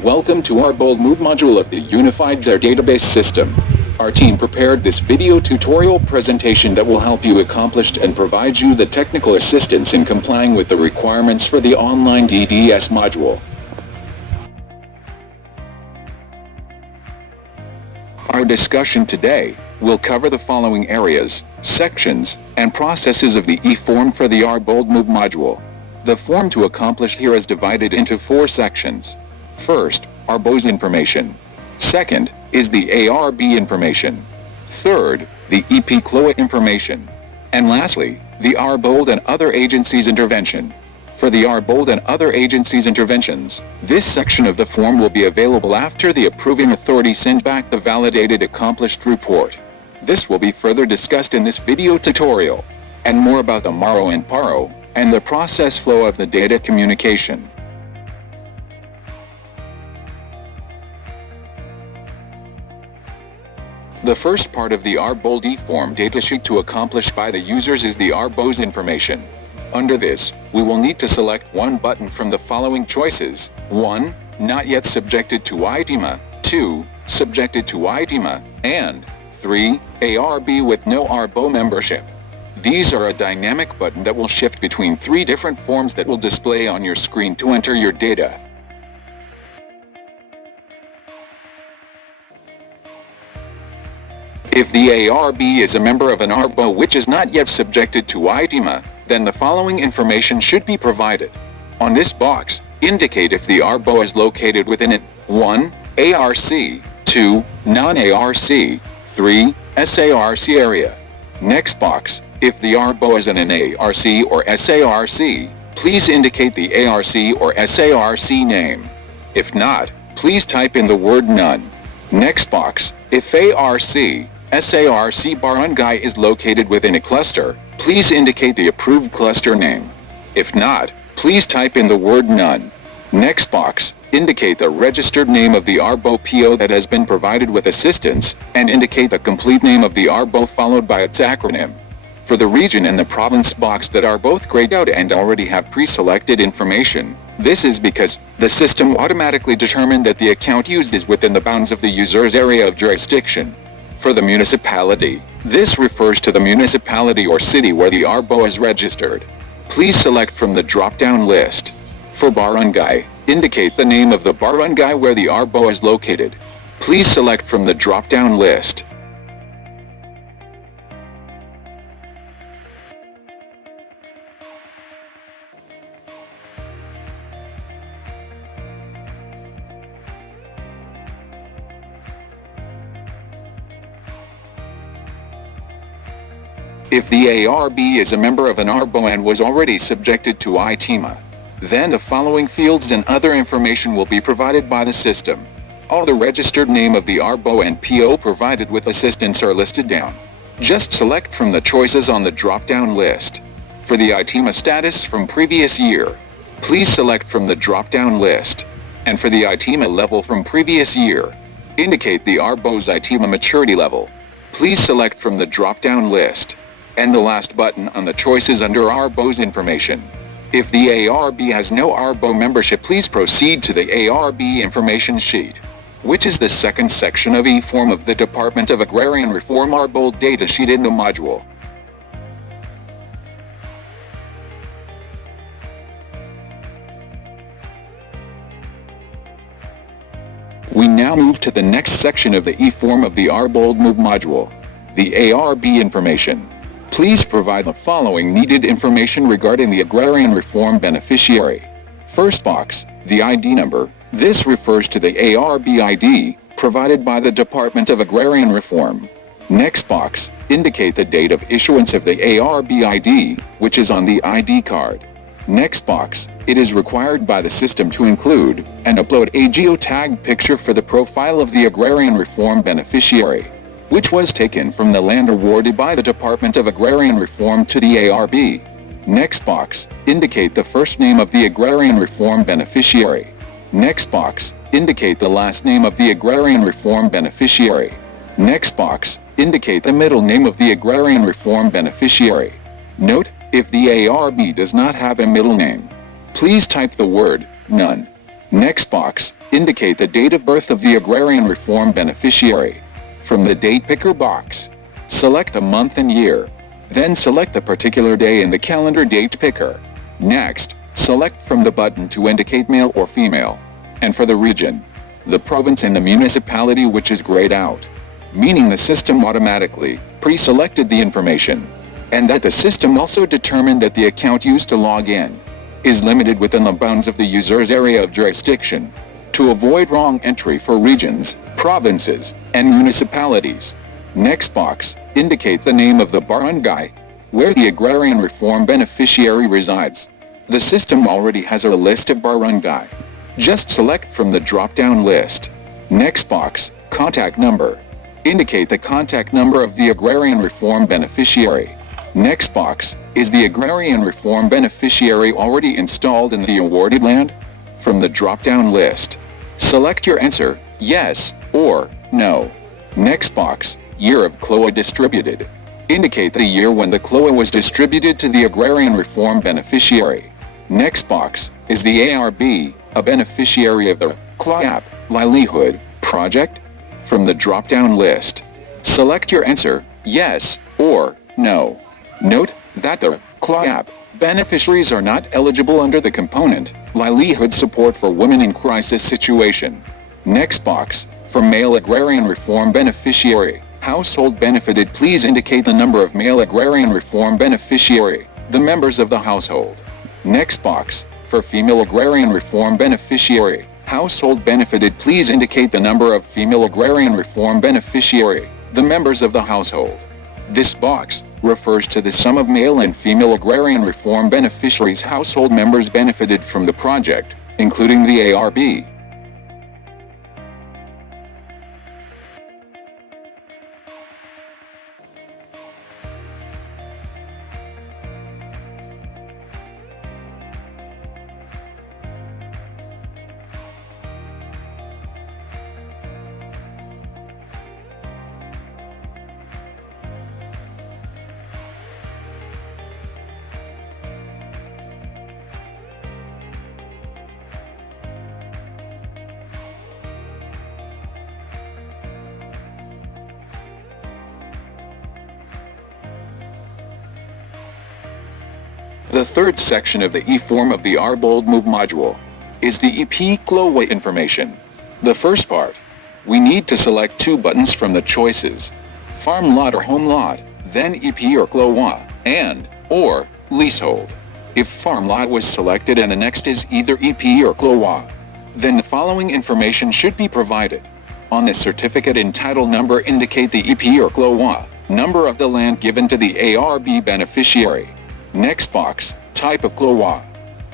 Welcome to our Bold Move module of the Unified Jar Database System. Our team prepared this video tutorial presentation that will help you accomplish and provide you the technical assistance in complying with the requirements for the online DDS module. Our discussion today will cover the following areas, sections, and processes of the e-form for the our Bold Move module. The form to accomplish here is divided into 4 sections. First, ARBO's information. Second, is the ARB information. Third, the EP-CLOA information. And lastly, the ARBOLD and other agencies intervention. For the ARBOLD and other agencies interventions, this section of the form will be available after the approving authority sends back the validated accomplished report. This will be further discussed in this video tutorial. And more about the MARO and PARO, and the process flow of the data communication. The first part of the ARBOLD e-form datasheet to accomplish by the users is the ARBO's information. Under this, we will need to select one button from the following choices. 1. Not yet subjected to IDEMA. 2. Subjected to IDEMA. And 3. ARB with no ARBO membership. These are a dynamic button that will shift between 3 different forms that will display on your screen to enter your data. If the ARB is a member of an ARBO which is not yet subjected to IDEMA, then the following information should be provided. On this box, indicate if the ARBO is located within it. 1. ARC. 2. Non-ARC. 3. SARC area. Next box, if the ARBO is in an ARC or SARC, please indicate the ARC or SARC name. If not, please type in the word none. Next box, if ARC, SARC barangay is located within a cluster, please indicate the approved cluster name. If not, please type in the word none. Next box, indicate the registered name of the ARBO PO that has been provided with assistance, and indicate the complete name of the ARBO followed by its acronym. For the region and the province box that are both grayed out and already have pre-selected information, this is because the system automatically determined that the account used is within the bounds of the user's area of jurisdiction. For the municipality, this refers to the municipality or city where the ARBO is registered. Please select from the drop-down list. For barangay, indicate the name of the barangay where the ARBO is located. Please select from the drop-down list. If the ARB is a member of an ARBO and was already subjected to ITEMA, then the following fields and other information will be provided by the system. All the registered name of the ARBO and PO provided with assistance are listed down. Just select from the choices on the drop-down list. For the ITEMA status from previous year, please select from the drop-down list. And for the ITEMA level from previous year, indicate the ARBO's ITEMA maturity level. Please select from the drop-down list. And the last button on the choices under ARBO's information. If the ARB has no ARBO membership, please proceed to the ARB information sheet, which is the second section of e-form of the Department of Agrarian Reform ARBOLD data sheet in the module. We now move to the next section of the e-form of the ARBOLD Move module, the ARB information. Please provide the following needed information regarding the Agrarian Reform beneficiary. First box, the ID number. This refers to the ARB ID provided by the Department of Agrarian Reform. Next box, indicate the date of issuance of the ARB ID, which is on the ID card. Next box, it is required by the system to include and upload a geotagged picture for the profile of the Agrarian Reform beneficiary, which was taken from the land awarded by the Department of Agrarian Reform to the ARB. Next box, indicate the first name of the Agrarian Reform beneficiary. Next box, indicate the last name of the Agrarian Reform beneficiary. Next box, indicate the middle name of the Agrarian Reform beneficiary. Note, if the ARB does not have a middle name, please type the word none. Next box, indicate the date of birth of the Agrarian Reform beneficiary. From the Date Picker box, select the month and year. Then select the particular day in the calendar date picker. Next, select from the button to indicate male or female. And for the region, the province and the municipality which is grayed out, meaning the system automatically pre-selected the information, and that the system also determined that the account used to log in is limited within the bounds of the user's area of jurisdiction. To avoid wrong entry for regions, provinces, and municipalities, next box, indicate the name of the barangay where the Agrarian Reform beneficiary resides. The system already has a list of barangay. Just select from the drop-down list. Next box, contact number. Indicate the contact number of the Agrarian Reform beneficiary. Next box, is the Agrarian Reform beneficiary already installed in the awarded land? From the drop-down list, select your answer, yes or no. Next box, year of CLOA distributed. Indicate the year when the CLOA was distributed to the Agrarian Reform beneficiary. Next box, is the ARB a beneficiary of the CLOA livelihood project? From the drop-down list, select your answer, yes or no. Note that the CLOA beneficiaries are not eligible under the component livelihood support for women in crisis situation. Next box, for male Agrarian Reform beneficiary, household benefited, please indicate the number of male Agrarian Reform beneficiary, the members of the household. Next box, for female Agrarian Reform beneficiary, household benefited, please indicate the number of female Agrarian Reform beneficiary, the members of the household. This box refers to the sum of male and female Agrarian Reform beneficiaries' household members benefited from the project, including the ARB. The third section of the E-form of the RBold Move module is the EP CLOA information. The first part, we need to select two buttons from the choices, farm lot or home lot, then EP or CLOA, and, or, leasehold. If farm lot was selected and the next is either EP or CLOA, then the following information should be provided. On the certificate and title number indicate the EP or CLOA, number of the land given to the ARB beneficiary. Next box, type of CLOA.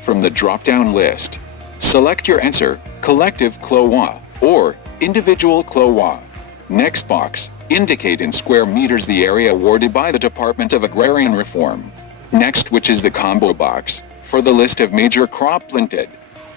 From the drop-down list, select your answer, collective CLOA, or individual CLOA. Next box, indicate in square meters the area awarded by the Department of Agrarian Reform. Next, which is the combo box, for the list of major crop planted.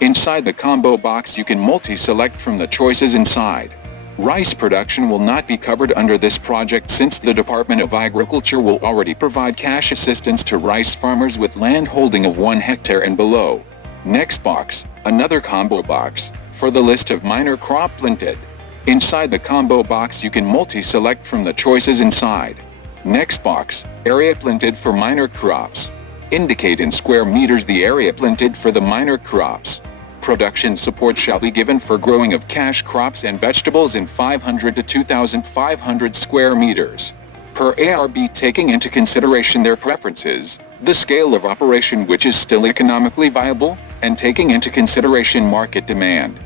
Inside the combo box you can multi-select from the choices inside. Rice production will not be covered under this project since the Department of Agriculture will already provide cash assistance to rice farmers with land holding of 1 hectare and below. Next box, another combo box, for the list of minor crop planted. Inside the combo box you can multi-select from the choices inside. Next box, area planted for minor crops. Indicate in square meters the area planted for the minor crops. Production support shall be given for growing of cash crops and vegetables in 500 to 2,500 square meters per ARB, taking into consideration their preferences, the scale of operation which is still economically viable, and taking into consideration market demand.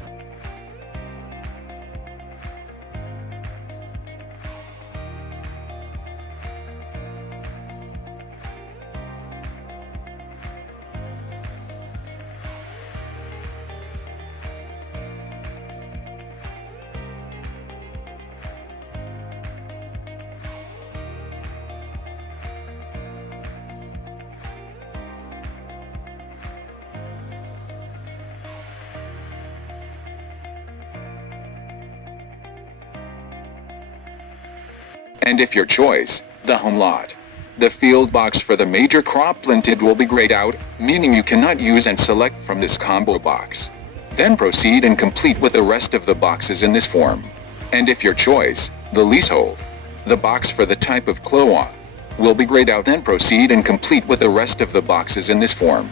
And if your choice, the home lot, the field box for the major crop planted will be grayed out, meaning you cannot use and select from this combo box. Then proceed and complete with the rest of the boxes in this form. And if your choice, the leasehold, the box for the type of CLOA, will be grayed out, then proceed and complete with the rest of the boxes in this form.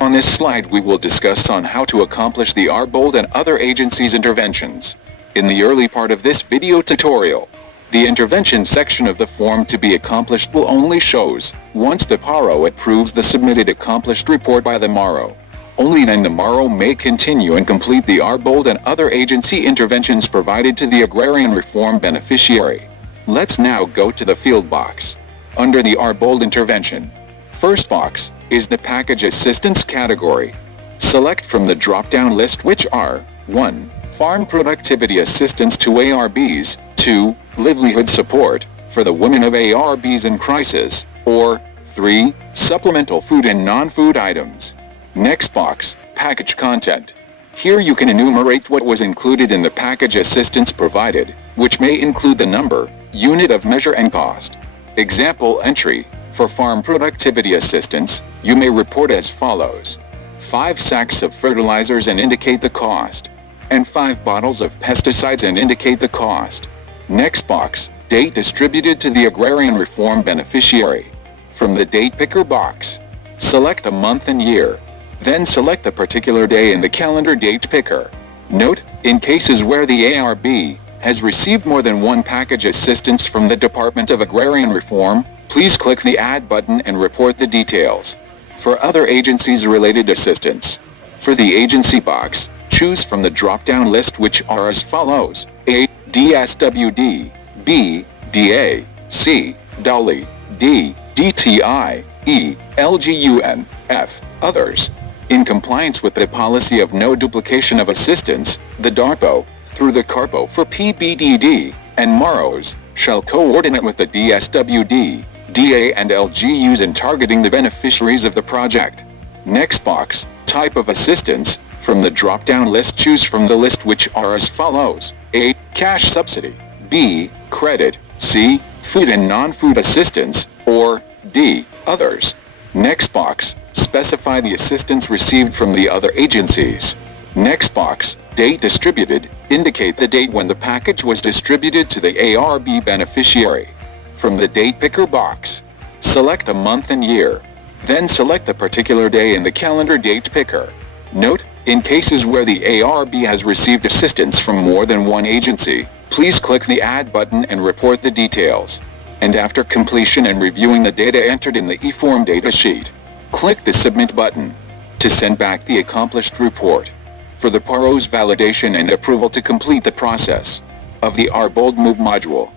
On this slide we will discuss on how to accomplish the Arbold and other agencies' interventions. In the early part of this video tutorial, the intervention section of the form to be accomplished will only shows once the PARO approves the submitted accomplished report by the MARO. Only then the MARO may continue and complete the Arbold and other agency interventions provided to the agrarian reform beneficiary. Let's now go to the field box. Under the Arbold intervention, first box is the package assistance category. Select from the drop-down list which are 1. Farm productivity assistance to ARBs, 2. Livelihood support for the women of ARBs in crisis, or 3. Supplemental food and non-food items. Next box, package content. Here you can enumerate what was included in the package assistance provided, which may include the number, unit of measure and cost. Example entry. For farm productivity assistance, you may report as follows: 5 sacks of fertilizers and indicate the cost, and 5 bottles of pesticides and indicate the cost. Next box, date distributed to the agrarian reform beneficiary. From the date picker box, select a month and year. Then select the particular day in the calendar date picker. Note, in cases where the ARB has received more than one package assistance from the Department of Agrarian Reform, please click the Add button and report the details. For other agencies related assistance, for the agency box, choose from the drop-down list which are as follows: A. DSWD, B. DA, C. DOLI, D. DTI, E. LGUN, F. Others. In compliance with the policy of no duplication of assistance, the DARPO, through the CARPO for PBDD, and MAROs, shall coordinate with the DSWD, DA and LGUs in targeting the beneficiaries of the project. Next box, type of assistance. From the drop-down list choose from the list which are as follows: A. Cash subsidy, B. Credit, C. Food and non-food assistance, or D. Others. Next box, specify the assistance received from the other agencies. Next box, date distributed, indicate the date when the package was distributed to the ARB beneficiary. From the date picker box, select a month and year. Then select the particular day in the calendar date picker. Note, in cases where the ARB has received assistance from more than one agency, please click the Add button and report the details. And after completion and reviewing the data entered in the eForm datasheet, click the Submit button to send back the accomplished report for the PARO's validation and approval to complete the process of the Arbold Move module.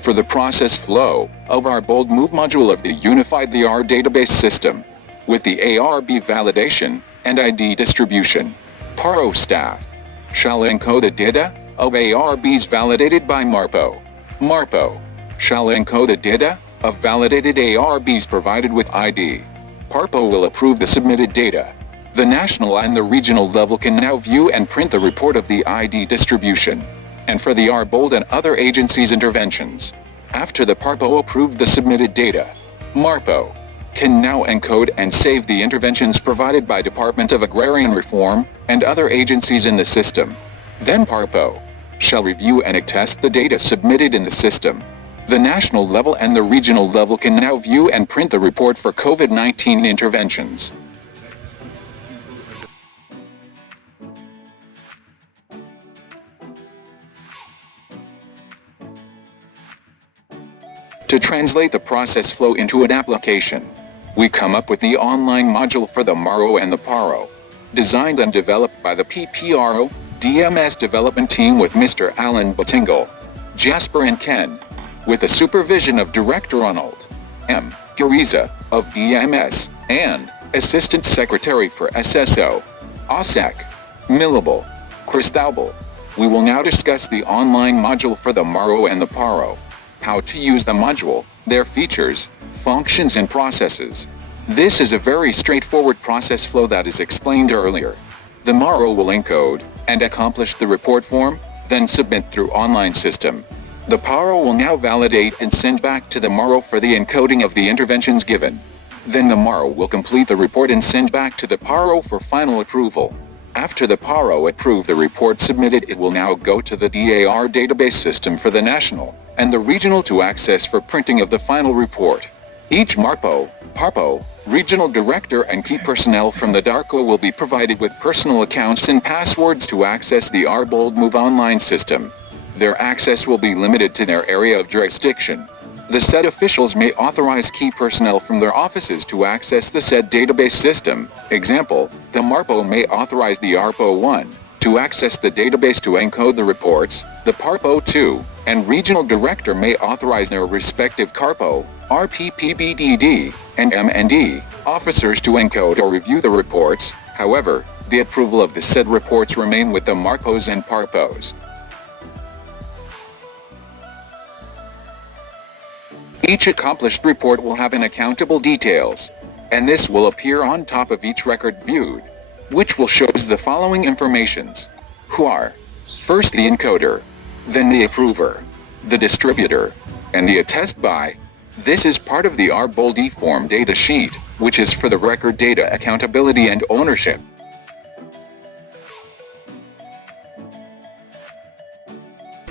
For the process flow of Arbold Move module of the Unified AR database system, with the ARB validation and ID distribution, PARO staff shall encode the data of ARBs validated by MARPO. MARPO shall encode the data of validated ARBs provided with ID. PARPO will approve the submitted data. The national and the regional level can now view and print the report of the ID distribution. And for the Arbold and other agencies' interventions, after the PARPO approved the submitted data, MARPO can now encode and save the interventions provided by Department of Agrarian Reform and other agencies in the system. Then PARPO shall review and attest the data submitted in the system. The national level and the regional level can now view and print the report for COVID-19 interventions. To translate the process flow into an application, we come up with the online module for the Maro and the Paro, designed and developed by the PPRO DMS development team with Mr. Alan Batingle, Jasper and Ken, with the supervision of Director Ronald M. Gariza of DMS and Assistant Secretary for SSO, OSEC, Millable, Christabel. We will now discuss the online module for the Maro and the Paro, how to use the module, their features, functions and processes. This is a very straightforward process flow that is explained earlier. The Maro will encode and accomplish the report form, then submit through online system. The Paro will now validate and send back to the Maro for the encoding of the interventions given. Then the Maro will complete the report and send back to the Paro for final approval. After the Paro approve the report submitted, it will now go to the DAR database system for the national and the regional to access for printing of the final report. Each MARPO, PARPO, regional director and key personnel from the DARCO will be provided with personal accounts and passwords to access the RBold Move online system. Their access will be limited to their area of jurisdiction. The said officials may authorize key personnel from their offices to access the said database system. Example, the MARPO may authorize the ARPO-1 to access the database to encode the reports, the PARPO-2 and regional director may authorize their respective CARPO, RPPBDD, and MND officers to encode or review the reports. However, the approval of the said reports remain with the MARPOs and PARPOs. Each accomplished report will have an accountable details, and this will appear on top of each record viewed, which will shows the following informations, who are, first the encoder, then the approver, the distributor, and the attest by. This is part of the RBold form data sheet, which is for the record data accountability and ownership.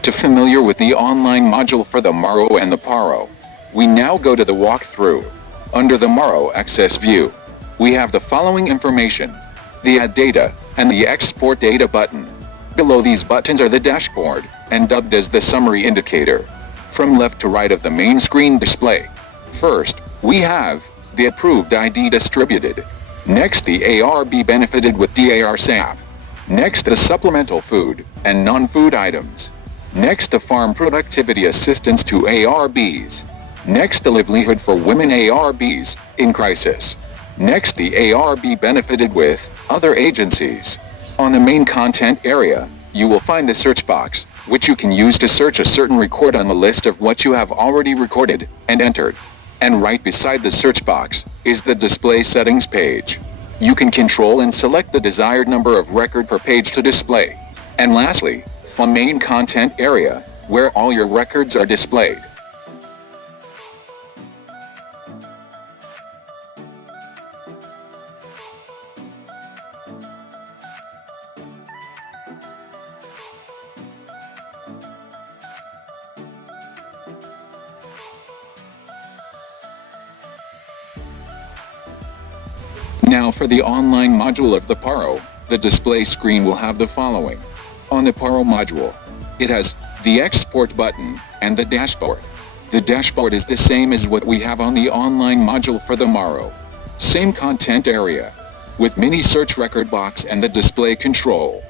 To familiar with the online module for the Maro and the Paro, we now go to the walkthrough. Under the Maro Access view, we have the following information, the Add Data and the Export Data button. Below these buttons are the dashboard, and dubbed as the summary indicator. From left to right of the main screen display. First, we have the approved ID distributed. Next, the ARB benefited with DAR SAP. Next, the supplemental food and non-food items. Next, the farm productivity assistance to ARBs. Next, the livelihood for women ARBs in crisis. Next, the ARB benefited with other agencies. On the main content area, you will find the search box, which you can use to search a certain record on the list of what you have already recorded and entered. And right beside the search box is the display settings page. You can control and select the desired number of record per page to display. And lastly, the main content area, where all your records are displayed. Now for the online module of the Paro, the display screen will have the following. On the Paro module, it has the export button and the dashboard. The dashboard is the same as what we have on the online module for the Maro. Same content area, with mini search record box and the display control.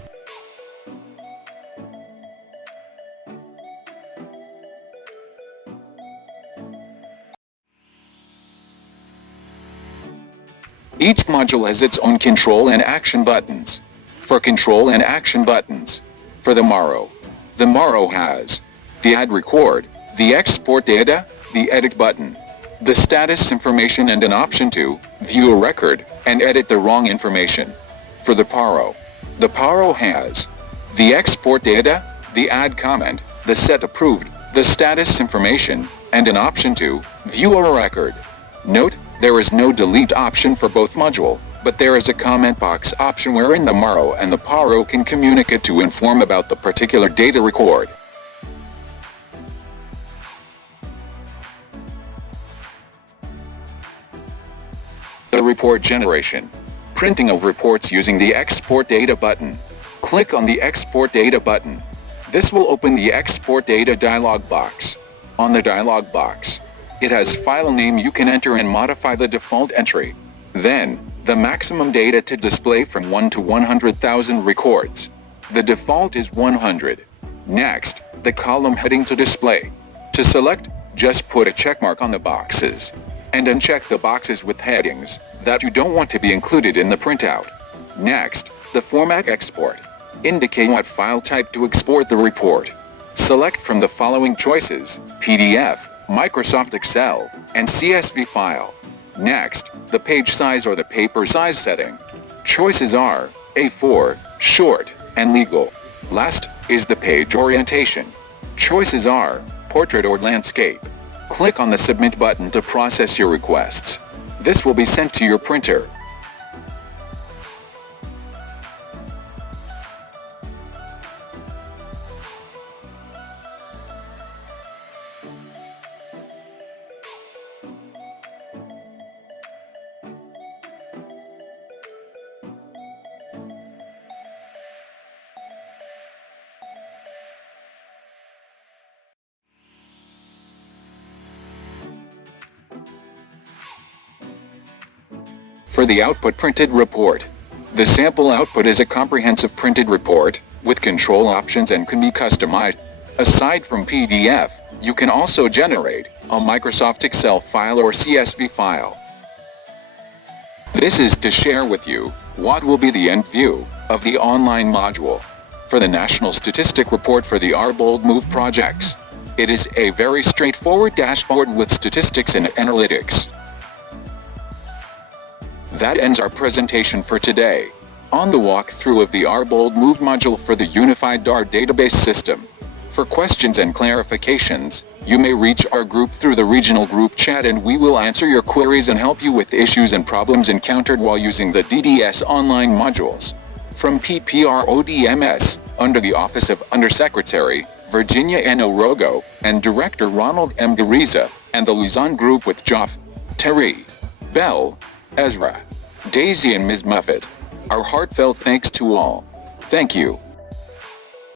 Each module has its own control and action buttons. For control and action buttons, for the Maro has the Add Record, the Export Data, the Edit button, the status information and an option to view a record and edit the wrong information. For the Paro has the Export Data, the Add Comment, the Set Approved, the status information, and an option to view a record. Note, there is no delete option for both module, but there is a comment box option wherein the Maro and the Paro can communicate to inform about the particular data record. The report generation. Printing of reports using the Export Data button. Click on the Export Data button. This will open the Export Data dialog box. On the dialog box, It has file name. You can enter and modify the default entry. Then, the maximum data to display from 1 to 100,000 records. The default is 100. Next, the column heading to display. To select, just put a checkmark on the boxes. And uncheck the boxes with headings that you don't want to be included in the printout. Next, the format export. Indicate what file type to export the report. Select from the following choices: PDF, Microsoft Excel, and CSV file. Next, the page size or the paper size setting. Choices are A4, short, and legal. Last is the page orientation. Choices are portrait or landscape. Click on the Submit button to process your requests. This will be sent to your printer. For the output printed report. The sample output is a comprehensive printed report, with control options and can be customized. Aside from PDF, you can also generate a Microsoft Excel file or CSV file. This is to share with you what will be the end view of the online module for the National Statistic Report for the Our Bold Move projects. It is a very straightforward dashboard with statistics and analytics. That ends our presentation for today on the walkthrough of the Our Bold Move module for the Unified DAR database system. For questions and clarifications, you may reach our group through the regional group chat and we will answer your queries and help you with issues and problems encountered while using the DDS online modules. From PPRODMS, under the Office of Undersecretary, Virginia N. Orogo, and Director Ronald M. Gariza, and the Luzon Group with Joff, Terry, Bell, Ezra, Daisy and Ms. Muffet. Our heartfelt thanks to all. Thank you.